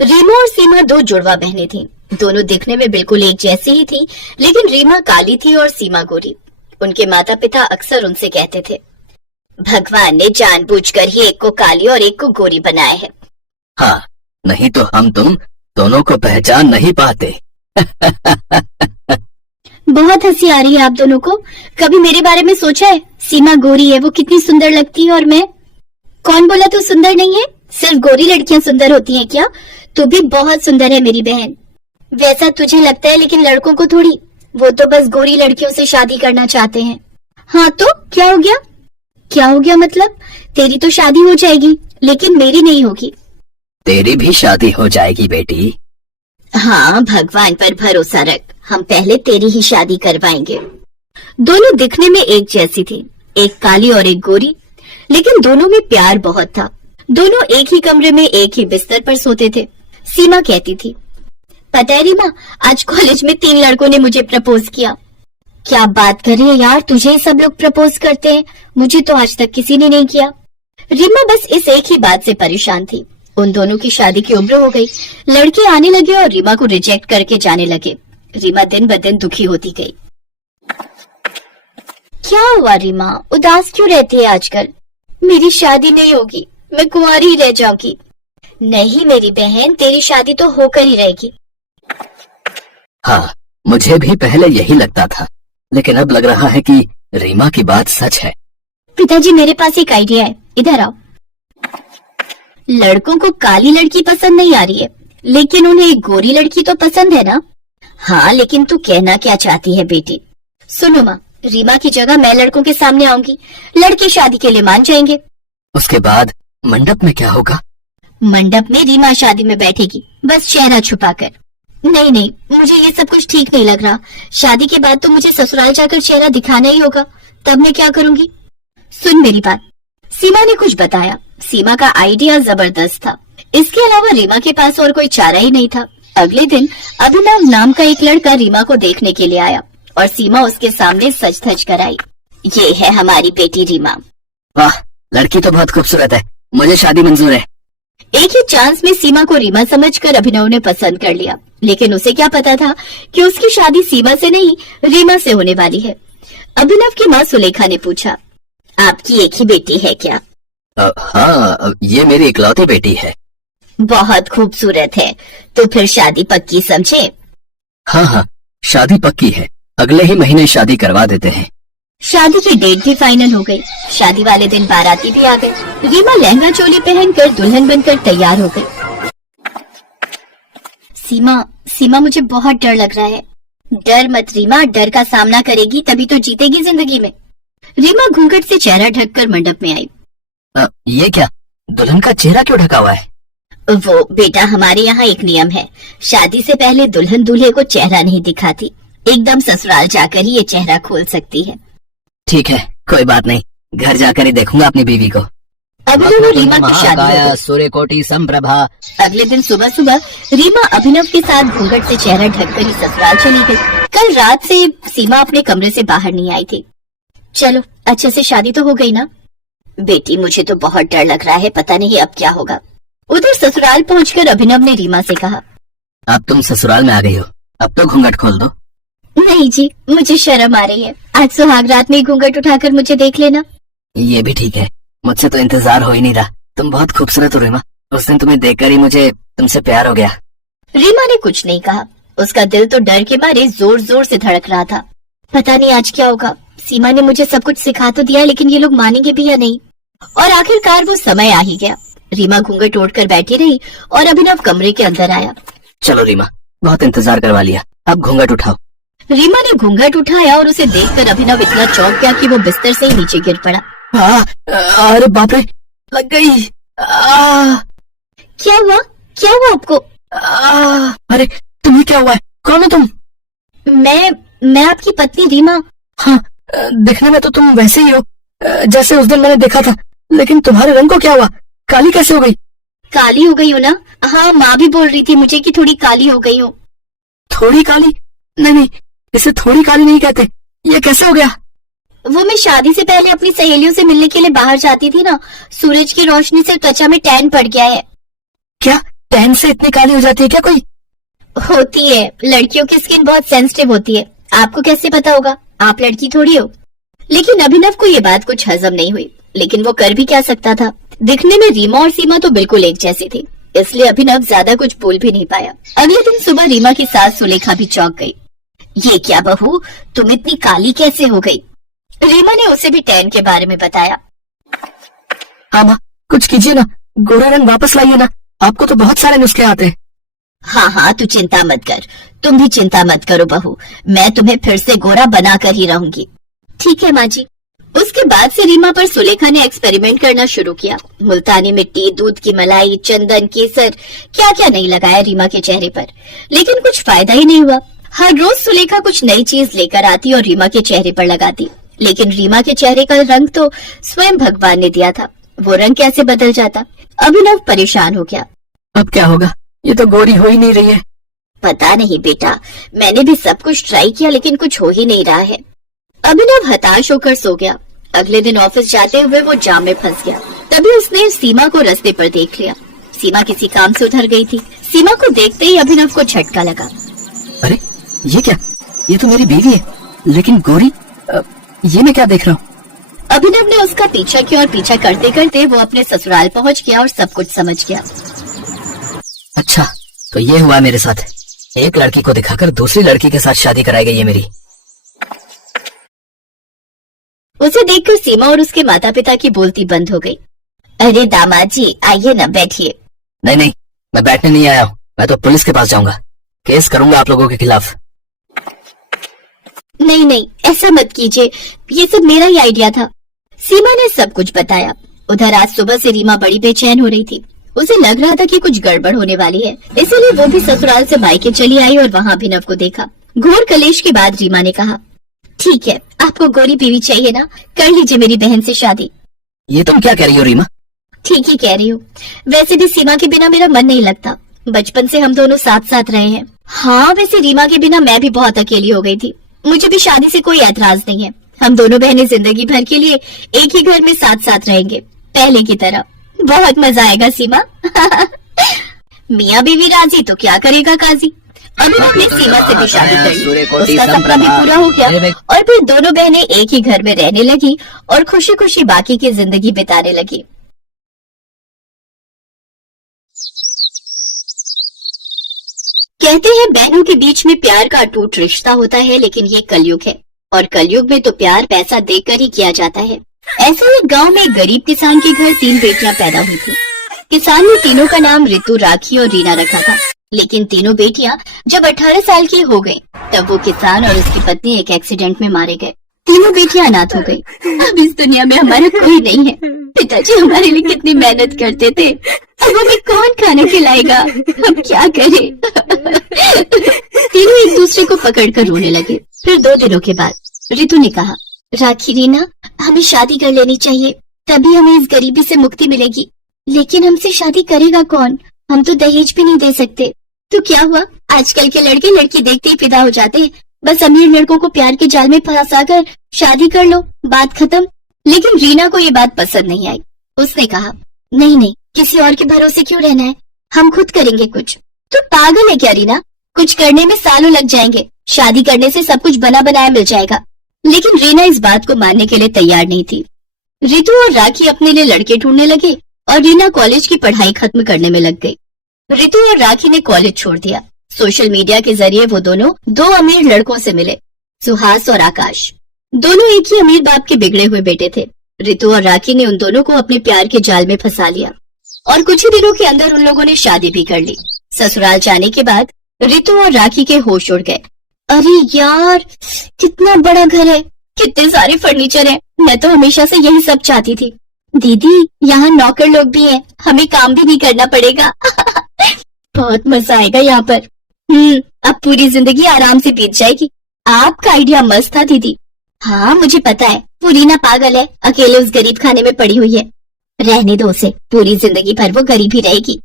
रीमा और सीमा दो जुड़वा बहनें थीं। दोनों दिखने में बिल्कुल एक जैसी ही थी, लेकिन रीमा काली थी और सीमा गोरी। उनके माता पिता अक्सर उनसे कहते थे, भगवान ने जानबूझकर ही एक को काली और एक को गोरी बनाया है। हाँ, नहीं तो हम तुम दोनों को पहचान नहीं पाते। बहुत हंसी आ रही है आप दोनों को। कभी मेरे बारे में सोचा है? सीमा गोरी है, वो कितनी सुंदर लगती है, और मैं? कौन बोला तू सुंदर नहीं है? सिर्फ गोरी लड़कियां सुंदर होती हैं क्या? तू भी बहुत सुंदर है मेरी बहन। वैसा तुझे लगता है, लेकिन लड़कों को थोड़ी। वो तो बस गोरी लड़कियों से शादी करना चाहते हैं। हाँ तो क्या हो गया? क्या हो गया मतलब? तेरी तो शादी हो जाएगी, लेकिन मेरी नहीं होगी। तेरी भी शादी हो जाएगी बेटी। हाँ, भगवान पर भरोसा रख, हम पहले तेरी ही शादी करवाएंगे। दोनों दिखने में एक जैसी थी, एक काली और एक गोरी, लेकिन दोनों में प्यार बहुत था। दोनों एक ही कमरे में एक ही बिस्तर पर सोते थे। सीमा कहती थी, पता है रीमा, आज कॉलेज में 3 लड़कों ने मुझे प्रपोज किया। क्या बात कर रही है यार, तुझे ही सब लोग प्रपोज करते हैं, मुझे तो आज तक किसी ने नहीं किया। रीमा बस इस एक ही बात से परेशान थी। उन दोनों की शादी की उम्र हो गई, लड़के आने लगे और रीमा को रिजेक्ट करके जाने लगे। रीमा दिन ब दिन दुखी होती गई। क्या हुआ रीमा, उदास क्यों रहती है आजकल? मेरी शादी नहीं होगी, मैं कुंवारी ही रह जाऊंगी। नहीं मेरी बहन, तेरी शादी तो होकर ही रहेगी। हाँ, मुझे भी पहले यही लगता था, लेकिन अब लग रहा है कि रीमा की बात सच है। पिताजी, मेरे पास एक आइडिया है, इधर आओ। लड़कों को काली लड़की पसंद नहीं आ रही है, लेकिन उन्हें एक गोरी लड़की तो पसंद है ना? हाँ, लेकिन तू कहना क्या चाहती है बेटी? सुनो माँ, रीमा की जगह मैं लड़कों के सामने आऊंगी, लड़के शादी के लिए मान जाएंगे। उसके बाद मंडप में क्या होगा? मंडप में रीमा शादी में बैठेगी, बस चेहरा छुपाकर। नहीं नहीं, मुझे ये सब कुछ ठीक नहीं लग रहा। शादी के बाद तो मुझे ससुराल जाकर चेहरा दिखाना ही होगा, तब मैं क्या करूंगी? सुन मेरी बात। सीमा ने कुछ बताया। सीमा का आइडिया जबरदस्त था। इसके अलावा रीमा के पास और कोई चारा ही नहीं था। अगले दिन अभिनव नाम का एक लड़का रीमा को देखने के लिए आया और सीमा उसके सामने सज धज कर आई। ये है हमारी बेटी रीमा। वाह, लड़की तो बहुत खूबसूरत है, मुझे शादी मंजूर है। एक ही चांस में सीमा को रीमा समझकर अभिनव ने पसंद कर लिया, लेकिन उसे क्या पता था कि उसकी शादी सीमा से नहीं, रीमा से होने वाली है। अभिनव की माँ सुलेखा ने पूछा, आपकी एक ही बेटी है क्या? हाँ, ये मेरी इकलौती बेटी है। बहुत खूबसूरत है, तो फिर शादी पक्की समझे? हाँ हाँ, शादी पक्की है, अगले ही महीने शादी करवा देते हैं। शादी की डेट भी फाइनल हो गई। शादी वाले दिन बाराती भी आ गए। रीमा लहंगा चोली पहनकर दुल्हन बनकर तैयार हो गई। सीमा, मुझे बहुत डर लग रहा है। डर मत रीमा, डर का सामना करेगी तभी तो जीतेगी जिंदगी में। रीमा घूंघट से चेहरा ढककर मंडप में आई। ये क्या, दुल्हन का चेहरा क्यों ढका हुआ है? वो बेटा, हमारे यहाँ एक नियम है, शादी से पहले दुल्हन दूल्हे को चेहरा नहीं दिखाती, एकदम ससुराल जाकर ही ये चेहरा खोल सकती है। ठीक है, कोई बात नहीं, घर जाकर ही देखूंगा अपनी बीवी को। अभिनव और रीमा की शादी हो गई। सूर्यकोटि संप्रभा। अगले दिन सुबह सुबह रीमा अभिनव के साथ घूंघट से चेहरा ढककर ही ससुराल चली गई। कल रात से सीमा अपने कमरे से बाहर नहीं आई थी। चलो, अच्छे से शादी तो हो गई ना? बेटी, मुझे तो बहुत डर लग रहा है, पता नहीं अब क्या होगा। उधर ससुराल पहुंचकर अभिनव ने रीमा से कहा, अब तुम ससुराल में आ गई हो, अब तो घूंघट खोल दो। नहीं जी, मुझे शर्म आ रही है। आज सुहाग रात में घूंघट उठाकर मुझे देख लेना। ये भी ठीक है, मुझसे तो इंतजार हो ही नहीं रहा। तुम बहुत खूबसूरत हो रीमा, उस दिन तुम्हें देखकर ही मुझे तुमसे प्यार हो गया। रीमा ने कुछ नहीं कहा। उसका दिल तो डर के मारे जोर जोर से धड़क रहा था। पता नहीं आज क्या होगा। सीमा ने मुझे सब कुछ सिखा तो दिया, लेकिन ये लोग मानेंगे भी या नहीं। और आखिरकार वो समय आ ही गया। रीमा घूंघट ओढ़कर बैठी रही और अभिनव कमरे के अंदर आया। चलो रीमा, बहुत इंतजार करवा लिया, अब घूंघट उठाओ। रीमा ने घूंघट उठाया और उसे देखकर अभिनव इतना चौंक गया कि वो बिस्तर से ही नीचे गिर पड़ा। अरे बाप रे, लग गई। क्या हुआ? क्या हुआ आपको? अरे तुम्हें क्या हुआ है? कौन हो तुम? मैं आपकी पत्नी रीमा। हाँ, दिखने में तो तुम वैसे ही हो जैसे उस दिन मैंने देखा था, लेकिन तुम्हारे रंग को क्या हुआ? काली कैसे हो गई? काली हो गई हो ना? हाँ, माँ भी बोल रही थी मुझे कि थोड़ी काली हो गई हो। थोड़ी काली? नहीं, इसे थोड़ी काली नहीं कहते। ये कैसे हो गया? वो मैं शादी से पहले अपनी सहेलियों से मिलने के लिए बाहर जाती थी ना, सूरज की रोशनी से त्वचा में टैन पड़ गया है। क्या? टैन से इतनी काली हो जाती है क्या कोई? होती है, लड़कियों की स्किन बहुत सेंसिटिव होती है। आपको कैसे पता होगा, आप लड़की थोड़ी हो। लेकिन अभिनव को ये बात कुछ हजम नहीं हुई, लेकिन वो कर भी क्या सकता था। दिखने में रीमा और सीमा तो बिल्कुल एक जैसी थी, इसलिए अभिनव ज्यादा कुछ बोल भी नहीं पाया। अगले दिन सुबह रीमा की सास सुलेखा भी चौंक गई। ये क्या बहू, तुम इतनी काली कैसे हो गई? रीमा ने उसे भी टैन के बारे में बताया। हाँ माँ, कुछ कीजिए ना, गोरा रंग वापस लाइए ना, आपको तो बहुत सारे नुस्खे आते हैं। हाँ हाँ, तू चिंता मत कर, तुम भी चिंता मत करो बहू, मैं तुम्हें फिर से गोरा बना कर ही रहूंगी। ठीक है माँ जी। उसके बाद से रीमा पर सुलेखा ने एक्सपेरिमेंट करना शुरू किया। मुल्तानी मिट्टी, दूध की मलाई, चंदन, केसर, क्या क्या नहीं लगाया रीमा के चेहरे पर, लेकिन कुछ फायदा ही नहीं हुआ। हर रोज सुलेखा कुछ नई चीज लेकर आती और रीमा के चेहरे पर लगाती, लेकिन रीमा के चेहरे का रंग तो स्वयं भगवान ने दिया था, वो रंग कैसे बदल जाता? अभिनव परेशान हो गया। अब क्या होगा, ये तो गोरी हो ही नहीं रही है। पता नहीं बेटा, मैंने भी सब कुछ ट्राई किया लेकिन कुछ हो ही नहीं रहा है। अभिनव हताश होकर सो गया। अगले दिन ऑफिस जाते हुए वो जाम में फंस गया। तभी उसने सीमा को रास्ते पर देख लिया। सीमा किसी काम से उधर गई थी। सीमा को देखते ही अभिनव को झटका लगा। अरे ये क्या, ये तो मेरी बीवी है, लेकिन गोरी, ये मैं क्या देख रहा हूँ? अभिनव ने उसका पीछा किया और पीछा करते करते वो अपने ससुराल पहुंच गया और सब कुछ समझ गया। अच्छा, तो ये हुआ मेरे साथ। एक लड़की को दिखाकर दूसरी लड़की के साथ शादी कराई गई है मेरी। उसे देखकर सीमा और उसके माता पिता की बोलती बंद हो गई। अरे दामाद जी, आइए ना, बैठिए। नहीं नहीं, मैं बैठने नहीं आया हूँ, मैं तो पुलिस के पास जाऊंगा, केस करूंगा आप लोगों के खिलाफ। नहीं नहीं, ऐसा मत कीजिए, ये सब मेरा ही आइडिया था। सीमा ने सब कुछ बताया। उधर आज सुबह से रीमा बड़ी बेचैन हो रही थी। उसे लग रहा था कि कुछ गड़बड़ होने वाली है, इसलिए वो भी ससुराल से मायके चली आई और वहाँ अभिनव को देखा। घोर कलेश के बाद रीमा ने कहा, ठीक है, आपको गोरी बीवी चाहिए ना, कर लीजिए मेरी बहन से शादी। ये तुम क्या कह रही हो रीमा? ठीक ही कह रही हूँ, वैसे भी सीमा के बिना मेरा मन नहीं लगता, बचपन से हम दोनों साथ साथ रहे हैं। हाँ, वैसे रीमा के बिना मैं भी बहुत अकेली हो गई थी। मुझे भी शादी से कोई ऐतराज नहीं है। हम दोनों बहनें जिंदगी भर के लिए एक ही घर में साथ साथ रहेंगे, पहले की तरह। बहुत मजा आएगा सीमा। मियाँ बीवी राजी तो क्या करेगा काजी। अभिनव ने सीमा से भी शादी कर ली। उसका सपना भी पूरा हो गया और फिर दोनों बहनें एक ही घर में रहने लगी और खुशी खुशी बाकी की जिंदगी बिताने लगी। कहते हैं बहनों के बीच में प्यार का अटूट रिश्ता होता है, लेकिन ये कलयुग है और कलयुग में तो प्यार पैसा देकर ही किया जाता है। ऐसे ही गांव में एक गरीब किसान के घर 3 बेटियां पैदा हुई थी। किसान ने तीनों का नाम रितु, राखी और रीना रखा था, लेकिन तीनों बेटियां जब 18 साल की हो गईं, तब वो किसान और उसकी पत्नी एक एक्सीडेंट में मारे गए। तीनों बेटियां अनाथ हो गई। अब इस दुनिया में हमारा कोई नहीं है। पिताजी हमारे लिए कितनी मेहनत करते थे, अब हमें कौन खाना खिलाएगा, हम क्या करें। तीनों एक दूसरे को पकड़कर रोने लगे। फिर 2 दिनों के बाद रितु ने कहा, राखी, रीना, हमें शादी कर लेनी चाहिए, तभी हमें इस गरीबी से मुक्ति मिलेगी। लेकिन हमसे शादी करेगा कौन, हम तो दहेज भी नहीं दे सकते। तो क्या हुआ, आजकल के लड़के लड़की देखते ही फिदा हो जाते हैं, बस अमीर लड़कों को प्यार के जाल में फंसाकर शादी कर लो, बात खत्म। लेकिन रीना को ये बात पसंद नहीं आई। उसने कहा, नहीं नहीं, किसी और के भरोसे क्यों रहना है, हम खुद करेंगे कुछ। तो पागल है क्या रीना, कुछ करने में सालों लग जाएंगे, शादी करने से सब कुछ बना बनाया मिल जाएगा। लेकिन रीना इस बात को मानने के लिए तैयार नहीं थी। रितु और राखी अपने लिए लड़के ढूंढने लगे और रीना कॉलेज की पढ़ाई खत्म करने में लग गई। रितु और राखी ने कॉलेज छोड़ दिया। सोशल मीडिया के जरिए वो दोनों 2 अमीर लड़कों से मिले, सुहास और आकाश। दोनों एक ही अमीर बाप के बिगड़े हुए बेटे थे। रितु और राखी ने उन दोनों को अपने प्यार के जाल में फंसा लिया और कुछ ही दिनों के अंदर उन लोगों ने शादी भी कर ली। ससुराल जाने के बाद रितु और राखी के होश उड़ गए। अरे यार, कितना बड़ा घर है, कितने सारे फर्नीचर है, मैं तो हमेशा से यही सब चाहती थी। दीदी, यहाँ नौकर लोग भी हैं, हमें काम भी नहीं करना पड़ेगा। बहुत मजा आएगा यहाँ पर। अब पूरी जिंदगी आराम से बीत जाएगी। आपका आइडिया मस्त था दीदी। हाँ, मुझे पता है, वो रीना पागल है, अकेले उस गरीब खाने में पड़ी हुई है। रहने दो उसे, पूरी जिंदगी भर वो गरीब ही रहेगी।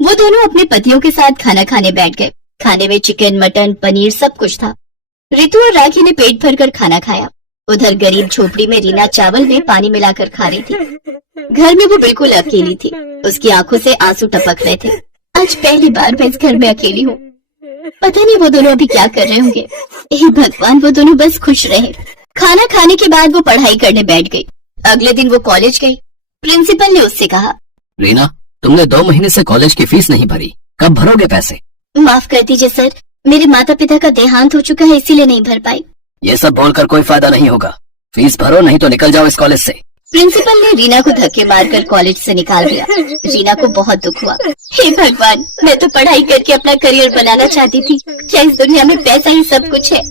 वो दोनों अपने पतियों के साथ खाना खाने बैठ गए। खाने में चिकन, मटन, पनीर सब कुछ था। रितु और राखी ने पेट भरकर खाना खाया। उधर गरीब झोपड़ी में रीना चावल में पानी मिलाकर खा रही थी। घर में वो बिल्कुल अकेली थी। उसकी आंखों से आंसू टपक रहे थे। आज पहली बार मैं इस घर में अकेली हूँ। पता नहीं वो दोनों अभी क्या कर रहे होंगे। हे भगवान, वो दोनों बस खुश रहे। खाना खाने के बाद वो पढ़ाई करने बैठ गई। अगले दिन वो कॉलेज गई। प्रिंसिपल ने उससे कहा, रीना, तुमने 2 महीने से कॉलेज की फीस नहीं भरी, कब भरोगे पैसे? माफ कर दीजिए सर, मेरे माता पिता का देहांत हो चुका है, इसीलिए नहीं भर पाई। ये सब बोलकर कोई फायदा नहीं होगा। फीस भरो, नहीं तो निकल जाओ इस कॉलेज से। प्रिंसिपल ने रीना को धक्के मारकर कॉलेज से निकाल दिया। रीना को बहुत दुख हुआ। हे भगवान, मैं तो पढ़ाई करके अपना करियर बनाना चाहती थी। क्या इस दुनिया में पैसा ही सब कुछ है?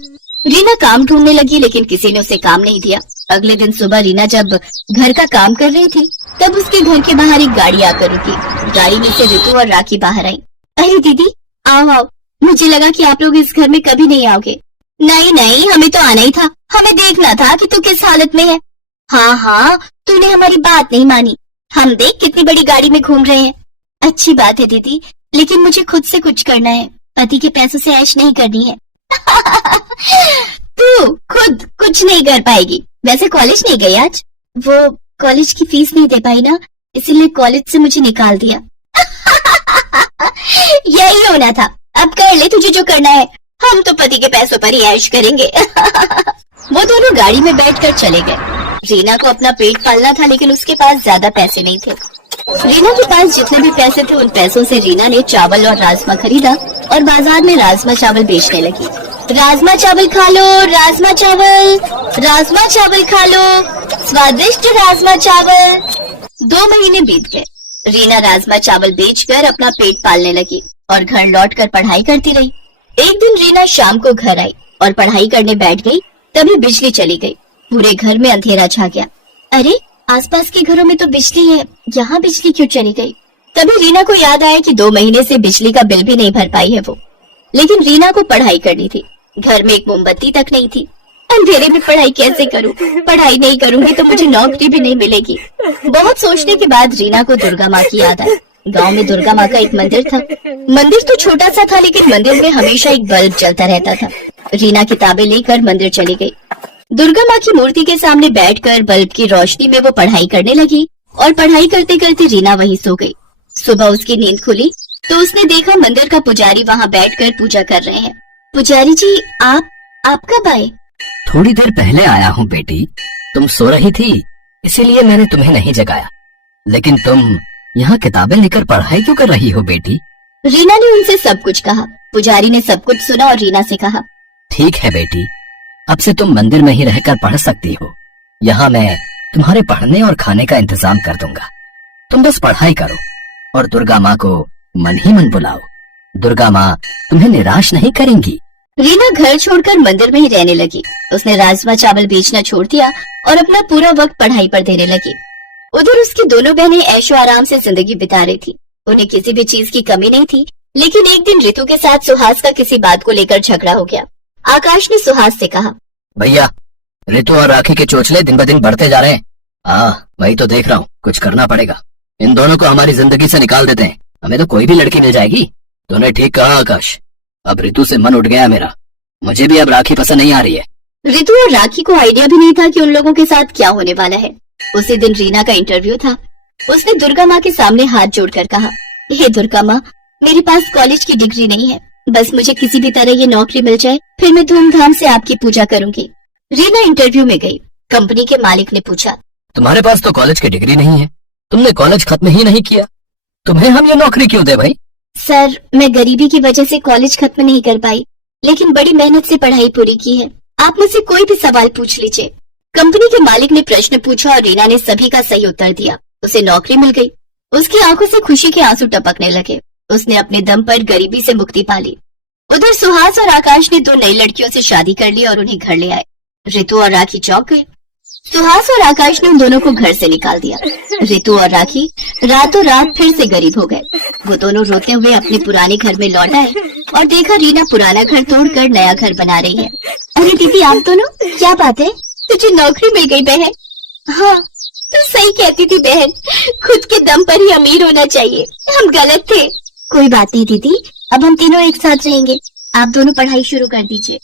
रीना काम ढूंढने लगी, लेकिन किसी ने उसे काम नहीं दिया। अगले दिन सुबह रीना जब घर का काम कर रही थी, तब उसके घर के बाहर एक गाड़ी आकर रुकी। गाड़ी में से ऋतु और राखी बाहर आई। अरे दीदी, आओ आओ, मुझे लगा कि आप लोग इस घर में कभी नहीं आओगे। नहीं नहीं, हमें तो आना ही था, हमें देखना था कि तू किस हालत में है। हाँ हाँ, तूने हमारी बात नहीं मानी। हम देख कितनी बड़ी गाड़ी में घूम रहे हैं। अच्छी बात है दीदी, लेकिन मुझे खुद से कुछ करना है, पति के पैसों से ऐश नहीं करनी है। तू खुद कुछ नहीं कर पाएगी। वैसे कॉलेज नहीं गई आज? वो कॉलेज की फीस नहीं दे पाई ना, इसीलिए कॉलेज से मुझे निकाल दिया। यही होना था। अब कर ले तुझे जो करना है, हम तो पति के पैसों पर ही ऐश करेंगे। वो दोनों गाड़ी में बैठकर चले गए। रीना को अपना पेट पालना था, लेकिन उसके पास ज्यादा पैसे नहीं थे। रीना के पास जितने भी पैसे थे, उन पैसों से रीना ने चावल और राजमा खरीदा और बाजार में राजमा चावल बेचने लगी। राजमा चावल खा लो, राजमा चावल, राजमा चावल खा लो, स्वादिष्ट राजमा चावल। 2 महीने बीत गए। रीना राजमा चावल बेचकर अपना पेट पालने लगी और घर लौटकर पढ़ाई करती रही। एक दिन रीना शाम को घर आई और पढ़ाई करने बैठ गई। तभी बिजली चली गई। पूरे घर में अंधेरा छा गया। अरे, आसपास के घरों में तो बिजली है, यहाँ बिजली क्यों चली गई? तभी रीना को याद आया कि 2 महीने से बिजली का बिल भी नहीं भर पाई है वो। लेकिन रीना को पढ़ाई करनी थी। घर में एक मोमबत्ती तक नहीं थी। अंधेरे में पढ़ाई कैसे करूं? पढ़ाई नहीं करूंगी तो मुझे नौकरी भी नहीं मिलेगी। बहुत सोचने के बाद रीना को दुर्गा माँ की याद आई। गांव में दुर्गा माँ का एक मंदिर था। मंदिर तो छोटा सा था, लेकिन मंदिर में हमेशा एक बल्ब जलता रहता था। रीना किताबें लेकर मंदिर चली गई। दुर्गा माँ की मूर्ति के सामने बैठकर बल्ब की रोशनी में वो पढ़ाई करने लगी और पढ़ाई करते करते रीना वहीं सो गई। सुबह उसकी नींद खुली तो उसने देखा मंदिर का पुजारी वहाँ बैठकर पूजा कर रहे हैं। पुजारी जी, आप कब आए? थोड़ी देर पहले आया हूँ बेटी। तुम सो रही थी, इसीलिए मैंने तुम्हें नहीं जगाया। लेकिन तुम यहाँ किताबें लेकर पढ़ाई क्यों कर रही हो बेटी? रीना ने उनसे सब कुछ कहा। पुजारी ने सब कुछ सुना और रीना से कहा, ठीक है बेटी, अब से तुम मंदिर में ही रहकर पढ़ सकती हो। यहाँ मैं तुम्हारे पढ़ने और खाने का इंतजाम कर दूंगा। तुम बस पढ़ाई करो और दुर्गा माँ को मन ही मन बुलाओ। दुर्गा माँ तुम्हें निराश नहीं करेंगी। रीना घर छोड़कर मंदिर में ही रहने लगी। उसने राजमा चावल बेचना छोड़ दिया और अपना पूरा वक्त पढ़ाई पर देने लगी। उधर उसकी दोनों बहनें ऐशो आराम से जिंदगी बिता रही थी। उन्हें किसी भी चीज की कमी नहीं थी। लेकिन एक दिन ऋतु के साथ सुहास का किसी बात को लेकर झगड़ा हो गया। आकाश ने सुहास से कहा, भैया, ऋतु और राखी के चोचले दिन ब दिन बढ़ते जा रहे हैं। वही तो देख रहा हूँ, कुछ करना पड़ेगा। इन दोनों को हमारी जिंदगी से निकाल देते हैं, हमें तो कोई भी लड़की मिल जाएगी। तूने ठीक कहा आकाश, अब ऋतु से मन उठ गया मेरा। मुझे भी अब राखी पसंद नहीं आ रही है। ऋतु और राखी को आइडिया भी नहीं था कि उन लोगों के साथ क्या होने वाला है। उसी दिन रीना का इंटरव्यू था। उसने दुर्गा माँ के सामने हाथ जोड़कर कहा, हे दुर्गा माँ, मेरे पास कॉलेज की डिग्री नहीं है, बस मुझे किसी भी तरह ये नौकरी मिल जाए, फिर मैं धूमधाम से आपकी पूजा करूंगी। रीना इंटरव्यू में गई। कंपनी के मालिक ने पूछा, तुम्हारे पास तो कॉलेज की डिग्री नहीं है, तुमने कॉलेज खत्म ही नहीं किया, तुम्हें हम ये नौकरी क्यों दे भाई? सर, मैं गरीबी की वजह से कॉलेज खत्म नहीं कर पाई, लेकिन बड़ी मेहनत से पढ़ाई पूरी की है। आप मुझसे कोई भी सवाल पूछ लीजिए। कंपनी के मालिक ने प्रश्न पूछा और रीना ने सभी का सही उत्तर दिया। उसे नौकरी मिल गई। उसकी आंखों से खुशी के आंसू टपकने लगे। उसने अपने दम पर गरीबी से मुक्ति पा ली। उधर सुहास और आकाश ने 2 नई लड़कियों से शादी कर ली और उन्हें घर ले आए। ऋतु और राखी चौंक गई। सुहास और आकाश ने उन दोनों को घर से निकाल दिया। ऋतु और राखी रातों रात फिर से गरीब हो गए। वो दोनों रोते हुए अपने पुराने घर में लौट आए और देखा रीना पुराना घर तोड़कर नया घर बना रही है। अरे दीदी, आप दोनों, क्या बात है? तुझे नौकरी मिल गई बहन? हाँ, तू सही कहती थी बहन, खुद के दम पर ही अमीर होना चाहिए, हम गलत थे। कोई बात नहीं दीदी, अब हम तीनों एक साथ रहेंगे। आप दोनों पढ़ाई शुरू कर दीजिए,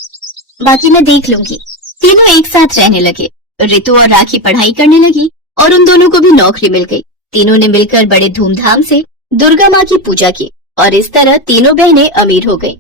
बाकी मैं देख लूंगी। तीनों एक साथ रहने लगे। ऋतु और राखी पढ़ाई करने लगी और उन दोनों को भी नौकरी मिल गई। तीनों ने मिलकर बड़े धूमधाम से दुर्गा माँ की पूजा की और इस तरह तीनों बहनें अमीर हो गईं।